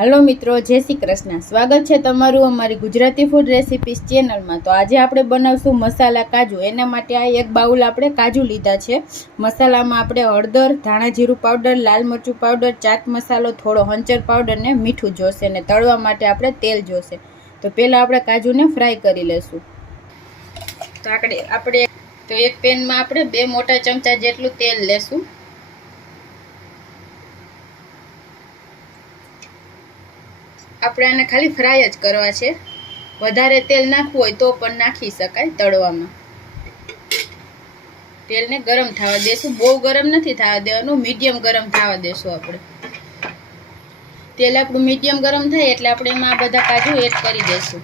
Hello मित्रों, जय श्री कृष्ण। स्वागत है तमारू अमारी गुजराती फूड रेसिपीज चेनल में। तो आज आपणे बनावशुं मसाला काजू। एना माटे आ एक बाउल आपणे काजू लीधा छे। मसाला में आपणे हळदर, धाणा जीरु पाउडर, लाल मरचुं पाउडर, चाट मसालो, थोड़ो हंचर पाउडर ने मीठुं जोशे ने तळवा माटे आपणे तेल जोशे। तो पहेला आपणे काजू ने फ्राय करी लेशुं। तो आपणे तो एक पेन में आपणे 2 मोटा चमचा जेटलुं तेल लेशुं। આપણે આને ખાલી ફ્રાય જ કરવા છે। વધારે તેલ નાખવું હોય તો પણ નાખી શકાય। તળવામાં તેલને ગરમ થવા દેશું। બહુ ગરમ નથી થવા દેવાનું, મીડિયમ ગરમ થવા દેશું। આપણે તેલ આપણું મીડિયમ ગરમ થાય એટલે આપણે એમાં આ બધા કાજુ એડ કરી દઈશું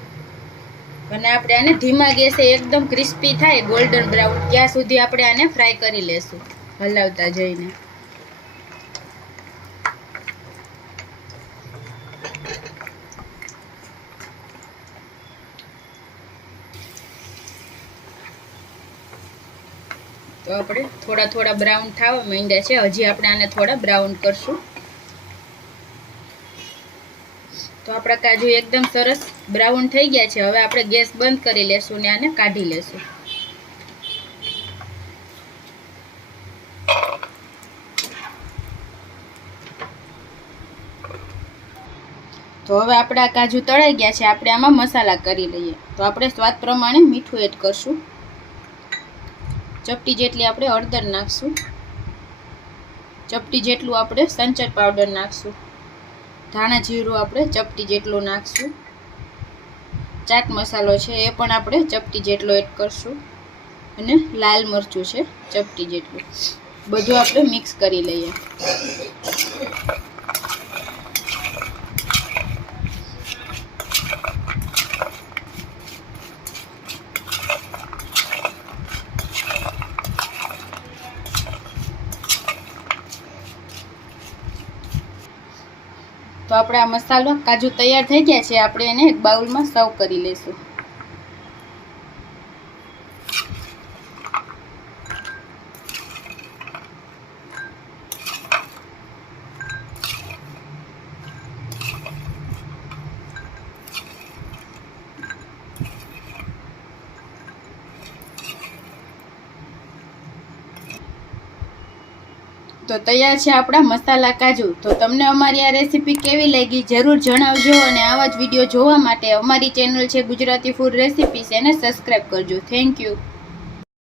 અને આપણે આને ધીમા ગેસે એકદમ ક્રિસ્પી થાય ગોલ્ડન બ્રાઉન ત્યાં સુધી આપણે આને ફ્રાય કરી લેશું, હલાવતા જઈને। तो આપણે થોડા થોડા બ્રાઉન થવા માંડ્યા છે। હજી આપણે આને થોડા બ્રાઉન કરશું। તો આપણા કાજુ એકદમ સરસ બ્રાઉન થઈ ગયા છે। હવે આપણે ગેસ બંધ કરી લેશું ને આને કાઢી લેશું। તો હવે આપણા કાજુ તળાઈ ગયા છે। આપણે આમાં મસાલા કરી લઈએ। તો આપણે સ્વાદ પ્રમાણે મીઠું એડ કરશું। चपटी जेटली आपणे हळदर नाखशुं। चपटी जेटलुं आपणे संचर पाउडर नाखशुं। धाणा जीरु आपणे चपटी जेटलो नाखशुं। चाट मसालो छे ए पण आपणे चपटी जेटलो एड करशुं अने लाल मरचुं छे चपटी जेटलुं। बधुं आपणे मिक्स करी लईए। तो આપણે આ મસાલો કાજુ તૈયાર થઈ ગયા છે। આપણે એને એક બાઉલમાં સર્વ કરી લઈશું। तो तैयार है आपड़ा मसाला काजू। तो तमने अमारी आ रेसिपी केवी लागी जरूर जणावजो अने आवा ज विडियो जोवा माटे अमारी चेनल छे गुजराती फूड रेसिपीज एने सब्सक्राइब करजो। Thank you.